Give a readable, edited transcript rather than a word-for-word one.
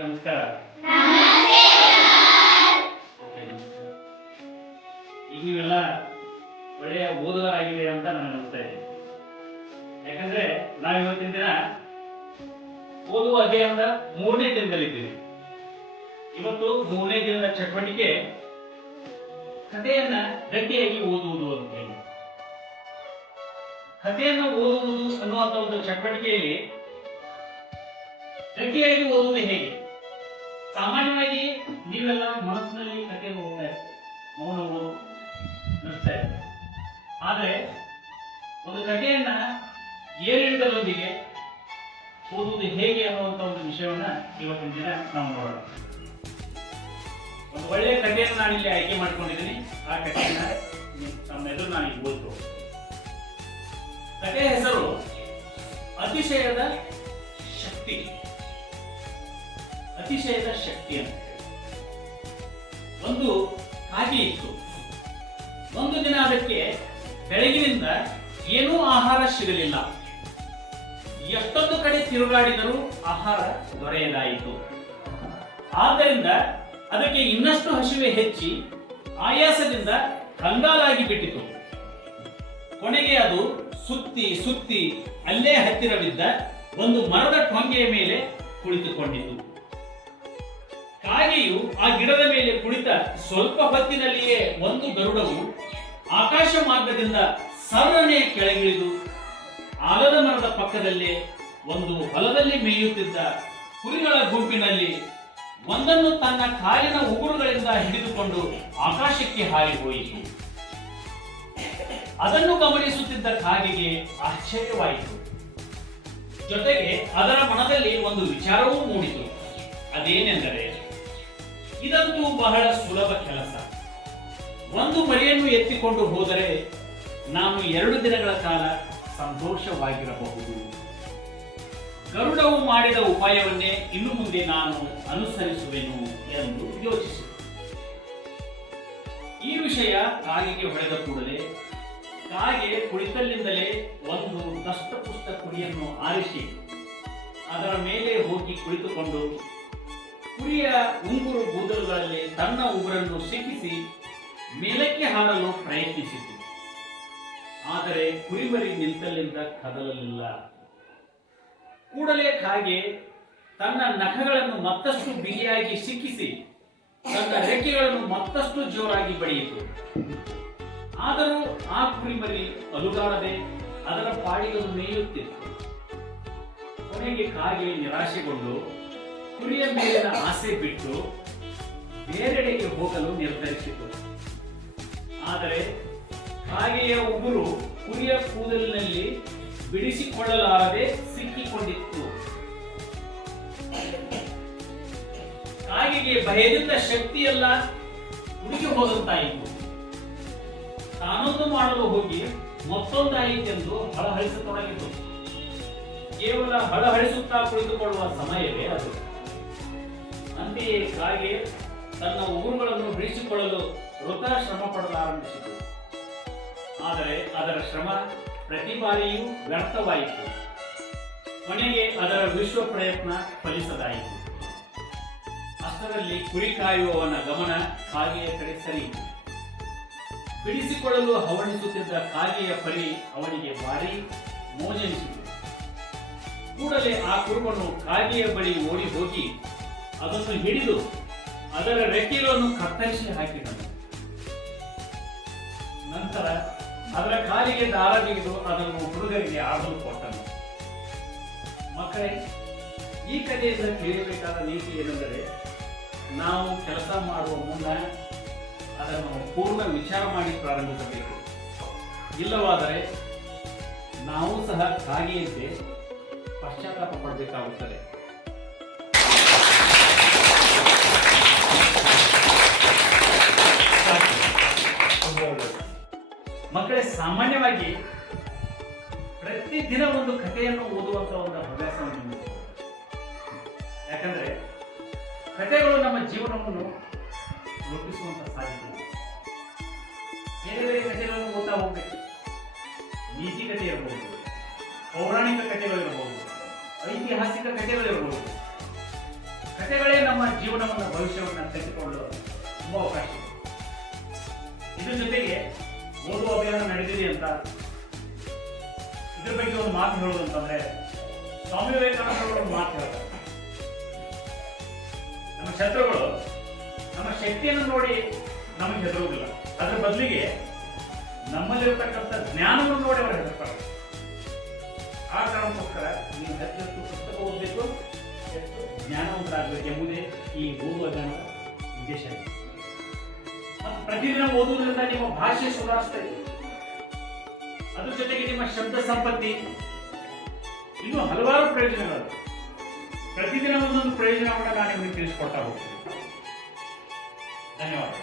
ನಮಸ್ಕಾರ. ಈಗ ನೀವೆಲ್ಲ ಒಳ್ಳೆಯ ಓದುಗರಾಗಿದೆ ಅಂತ ನನಗೆ ಅನಿಸ್ತಾ ಇದೆ. ಯಾಕಂದ್ರೆ ನಾವು ಇವತ್ತಿನ ದಿನ ಓದುವ ಅಧ್ಯಯನದ 3ನೇ ದಿನದಲ್ಲಿದ್ದೀವಿ. ಇವತ್ತು 3ನೇ ದಿನದ ಚಟುವಟಿಕೆ ಕಥೆಯನ್ನ ಗಟ್ಟಿಯಾಗಿ ಓದುವುದು ಅಂತ ಹೇಳಿ. ಕಥೆಯನ್ನು ಓದುವುದು ಅನ್ನುವಂಥ ಒಂದು ಚಟುವಟಿಕೆಯಲ್ಲಿ ಗಟ್ಟಿಯಾಗಿ ಓದುವುದು ಹೇಗೆ? ಸಾಮಾನ್ಯವಾಗಿ ನೀವೆಲ್ಲ ಮನಸ್ಸಿನಲ್ಲಿ ಕಥೆಯನ್ನು ಓದ್ತಾ ಇರ್ತೀರಿ, ಮೌನಗಳು ನಡೆಸ್ತಾ ಇರ್ತೀರಿ. ಆದರೆ ಒಂದು ಕಥೆಯನ್ನ ಏರಿಳಿತದೊಂದಿಗೆ ಓದುವುದು ಹೇಗೆ ಅನ್ನುವಂಥ ಒಂದು ವಿಷಯವನ್ನ ಇವತ್ತಿನ ದಿನ ನಾವು ನೋಡೋಣ. ಒಂದು ಒಳ್ಳೆಯ ಕಥೆಯನ್ನು ನಾನು ಇಲ್ಲಿ ಆಯ್ಕೆ ಮಾಡ್ಕೊಂಡಿದ್ದೀನಿ. ಆ ಕಥೆಯನ್ನ ನಮ್ಮ ಎದುರು ನಾನು ಈಗ ಓದ್ಬೋದು. ಕಥೆಯ ಹೆಸರು ಅತಿಶಯದ ಶಕ್ತಿ. ಅತಿಶಯದ ಶಕ್ತಿ ಅಂತ ಹೇಳಿ. ಒಂದು ಕಾಗೆ ಇತ್ತು. ಒಂದು ದಿನ ಅದಕ್ಕೆ ಬೆಳಗಿನಿಂದ ಏನೂ ಆಹಾರ ಸಿಗಲಿಲ್ಲ. ಎಷ್ಟೊಂದು ಕಡೆ ತಿರುಗಾಡಿದರೂ ಆಹಾರ ದೊರೆಯದಾಯಿತು. ಆದ್ದರಿಂದ ಅದಕ್ಕೆ ಇನ್ನಷ್ಟು ಹಸಿವೆ ಹೆಚ್ಚಿ ಆಯಾಸದಿಂದ ಕಂಗಾಲಾಗಿ ಬಿಟ್ಟಿತು. ಕೊನೆಗೆ ಅದು ಸುತ್ತಿ ಸುತ್ತಿ ಅಲ್ಲೇ ಹತ್ತಿರವಿದ್ದ ಒಂದು ಮರದ ಟೊಂಗೆಯ ಮೇಲೆ ಕುಳಿತುಕೊಂಡಿತು. ಕಾಗೆಯು ಆ ಗಿಡದ ಮೇಲೆ ಕುಳಿತ ಸ್ವಲ್ಪ ಹೊತ್ತಿನಲ್ಲಿಯೇ ಒಂದು ಗರುಡವು ಆಕಾಶ ಮಾರ್ಗದಿಂದ ಸರ್ರನೆ ಕೆಳಗಿಳಿದು ಆಲದ ಮರದ ಪಕ್ಕದಲ್ಲೇ ಒಂದು ಹೊಲದಲ್ಲಿ ಮೇಯುತ್ತಿದ್ದ ಕುರಿಗಳ ಗುಂಪಿನಲ್ಲಿ ಒಂದನ್ನು ತನ್ನ ಕಾಲಿನ ಉಗುರುಗಳಿಂದ ಹಿಡಿದುಕೊಂಡು ಆಕಾಶಕ್ಕೆ ಹಾರಿ ಹೋಯಿತು. ಅದನ್ನು ಗಮನಿಸುತ್ತಿದ್ದ ಕಾಗೆಗೆ ಆಶ್ಚರ್ಯವಾಯಿತು. ಜೊತೆಗೆ ಅದರ ಮನದಲ್ಲಿ ಒಂದು ವಿಚಾರವೂ ಮೂಡಿತು. ಅದೇನೆಂದರೆ, ಇದಂತೂ ಬಹಳ ಸುಲಭ ಕೆಲಸ. ಒಂದು ಮರಿಯನ್ನು ಎತ್ತಿಕೊಂಡು ಹೋದರೆ ನಾನು 2 ದಿನಗಳ ಕಾಲ ಸಂತೋಷವಾಗಿರಬಹುದು. ಗರುಡವು ಮಾಡಿದ ಉಪಾಯವನ್ನೇ ಇನ್ನು ಮುಂದೆ ನಾನು ಅನುಸರಿಸುವೆನು ಎಂದು ಯೋಚಿಸಿತು. ಈ ವಿಷಯ ಕಾಗೆಗೆ ಹೊಳೆದ ಕೂಡಲೇ ಕಾಗೆ ಕುಳಿತಲ್ಲಿಂದಲೇ ಒಂದು ದಷ್ಟಪುಷ್ಟ ಕುರಿಯನ್ನು ಆರಿಸಿ ಅದರ ಮೇಲೆ ಹೋಗಿ ಕುಳಿತುಕೊಂಡು ಕುರಿಯ ಉಂಗುರು ಕೂದಲುಗಳಲ್ಲಿ ತನ್ನ ಉಗುರನ್ನು ಸಿಕ್ಕಿಸಿ ಮೇಲಕ್ಕೆ ಹಾರಲು ಪ್ರಯತ್ನಿಸಿತು. ಆದರೆ ಕುರಿಮರಿ ನಿಂತಲ್ಲಿಂದ ಕದಲಲಿಲ್ಲ. ಕೂಡಲೇ ಕಾಗೆ ತನ್ನ ನಖಗಳನ್ನು ಮತ್ತಷ್ಟು ಬಿಗಿಯಾಗಿ ಸಿಕ್ಕಿಸಿ ತನ್ನ ರೆಕ್ಕೆಗಳನ್ನು ಮತ್ತಷ್ಟು ಜೋರಾಗಿ ಬಡಿಯಿತು. ಆದರೂ ಆ ಕುರಿಮರಿ ಅಲುಗಾಡದೆ ಅದರ ಪಾಡಿಗೆ ಮೇಯುತ್ತಿತ್ತು. ಕೊನೆಗೆ ಕಾಗೆ ನಿರಾಶೆಗೊಂಡು ಕುರಿಯ ಮೇಲಿನ ಆಸೆ ಬಿಟ್ಟು ಬೇರೆಡೆಗೆ ಹೋಗಲು ನಿರ್ಧರಿಸಿತು. ಆದರೆ ಕಾಗೆಯ ಉಗುರು ಕುರಿಯ ಕೂದಲಿನಲ್ಲಿ ಬಿಡಿಸಿಕೊಳ್ಳಲಾರದೆ ಸಿಕ್ಕಿಕೊಂಡಿತ್ತು. ಕಾಗೆಗೆ ಭಯದಿಂದ ಶಕ್ತಿಯೆಲ್ಲ ಹುಡುಗಿ ಹೋದಂತಾಯಿತು. ತಾನೊಂದು ಮಾಡಲು ಹೋಗಿ ಮತ್ತೊಂದಾಯಿತೆಂದು ಹಳಹಳಿಸತೊಡಗಿತು. ಕೇವಲ ಹಳಹಳಿಸುತ್ತಾ ಕುಳಿತುಕೊಳ್ಳುವ ಸಮಯವೇ ಅದು. ಅಂತೆಯೇ ಕಾಗೆ ತನ್ನ ಉಗುರುಗಳನ್ನು ಬಿಡಿಸಿಕೊಳ್ಳಲು ವೃಥಾ ಶ್ರಮ ಪಡಲಾರಂಭಿಸಿತು. ಆದರೆ ಅದರ ಶ್ರಮ ಪ್ರತಿ ಬಾರಿಯೂ ವ್ಯರ್ಥವಾಯಿತು. ಕೊನೆಗೆ ಅದರ ವಿಶ್ವ ಪ್ರಯತ್ನ ಫಲಿಸದಾಯಿತು. ಅಷ್ಟರಲ್ಲಿ ಕುರಿ ಕಾಯುವವನ ಗಮನ ಕಾಗೆಯ ಕಡೆ ಸರಿಯಿತು. ಬಿಡಿಸಿಕೊಳ್ಳಲು ಹವಣಿಸುತ್ತಿದ್ದ ಕಾಗೆಯ ಪರಿ ಅವನಿಗೆ ಭಾರಿ ಮೋಜೆನಿಸಿತು. ಕೂಡಲೇ ಆ ಕುರುಬನು ಕಾಗೆಯ ಬಳಿ ಓಡಿ ಹೋಗಿ ಅದನ್ನು ಹಿಡಿದು ಅದರ ರೆಕ್ಕೆಗಳನ್ನು ಕತ್ತರಿಸಿ ಹಾಕಿದನು. ನಂತರ ಅದರ ಕಾಲಿಗೆ ದಾರ ಬಿಗಿದು ಅದನ್ನು ಹುಡುಗರಿಗೆ ಆಡಲು ಕೊಟ್ಟನು. ಮಕ್ಕಳೇ, ಈ ಕಥೆಯಿಂದ ತಿಳಿಯಬೇಕಾದ ನೀತಿ ಏನೆಂದರೆ, ನಾವು ಕೆಲಸ ಮಾಡುವ ಮುನ್ನ ಅದನ್ನು ಪೂರ್ಣ ವಿಚಾರ ಮಾಡಿ ಪ್ರಾರಂಭಿಸಬೇಕು. ಇಲ್ಲವಾದರೆ ನಾವು ಸಹ ಕಾಗೆಯಂತೆ ಪಶ್ಚಾತ್ತಾಪ ಪಡಬೇಕಾಗುತ್ತದೆ. ಮಕ್ಕಳೇ, ಸಾಮಾನ್ಯವಾಗಿ ಪ್ರತಿದಿನ ಒಂದು ಕಥೆಯನ್ನು ಓದುವಂತ ಒಂದು ಹವ್ಯಾಸವನ್ನು ಹೊಂದಿದ್ದೇವೆ. ಯಾಕಂದ್ರೆ ಕಥೆಗಳು ನಮ್ಮ ಜೀವನವನ್ನು ರೂಪಿಸುವಂತ ಸಾಧ್ಯತೆ ಇದೆ. ಬೇರೆ ಬೇರೆ ಕಥೆಗಳನ್ನು ಓದ್ತಾ ಹೋಗ್ಬೇಕು. ನೀತಿ ಕಥೆ ಇರಬಹುದು, ಪೌರಾಣಿಕ ಕಥೆಗಳಿರಬಹುದು, ಐತಿಹಾಸಿಕ ಕಥೆಗಳಿರಬಹುದು. ಕಥೆಗಳೇ ನಮ್ಮ ಜೀವನವನ್ನು, ಭವಿಷ್ಯವನ್ನು ತೆಗೆದುಕೊಳ್ಳಲು ತುಂಬಾ ಅವಕಾಶ ಇದೆ. ಇದ್ರ ಜೊತೆಗೆ ಓದುವ ಅಭಿಯಾನ ನಡೆದಿದೆ ಅಂತ ಇದ್ರ ಬಗ್ಗೆ ಒಂದು ಮಾತು ಹೇಳೋದು ಅಂತಂದ್ರೆ, ಸ್ವಾಮಿ ವಿವೇಕಾನಂದರು ಒಂದು ಮಾತು ಹೇಳ್ತಾರೆ, ನಮ್ಮ ಶತ್ರುಗಳು ನಮ್ಮ ಶಕ್ತಿಯನ್ನು ನೋಡಿ ನಮಗೆ ಹೆದರುವುದಿಲ್ಲ, ಅದರ ಬದಲಿಗೆ ನಮ್ಮಲ್ಲಿರತಕ್ಕಂಥ ಜ್ಞಾನವನ್ನು ನೋಡಿ ಅವರು ಹೆದರ್ತಾರೆ. ಆ ಕಾರಣಕ್ಕೋಸ್ಕರ ನೀವು ಹೆಚ್ಚು ಪುಸ್ತಕ ಓದಬೇಕು, ಹೆಚ್ಚು ಜ್ಞಾನವಂತರಾಗಬೇಕು ಎಂಬುದೇ ಈ ಓದುವ ಜ್ಞಾನದ ಉದ್ದೇಶ. ಮತ್ತು ಪ್ರತಿದಿನ ಓದುವುದರಿಂದ ನಿಮ್ಮ ಭಾಷೆ ಸುಧಾರಿಸ್ತದೆ. ಅದ್ರ ಜೊತೆಗೆ ನಿಮ್ಮ ಶಬ್ದ ಸಂಪತ್ತಿ, ಇನ್ನೂ ಹಲವಾರು ಪ್ರಯೋಜನಗಳು. ಪ್ರತಿದಿನ ಒಂದೊಂದು ಪ್ರಯೋಜನವನ್ನು ನಾನು ನಿಮಗೆ ತಿಳಿಸ್ಕೊಡ್ತಾ ಹೋಗ್ತೀನಿ. ಧನ್ಯವಾದ.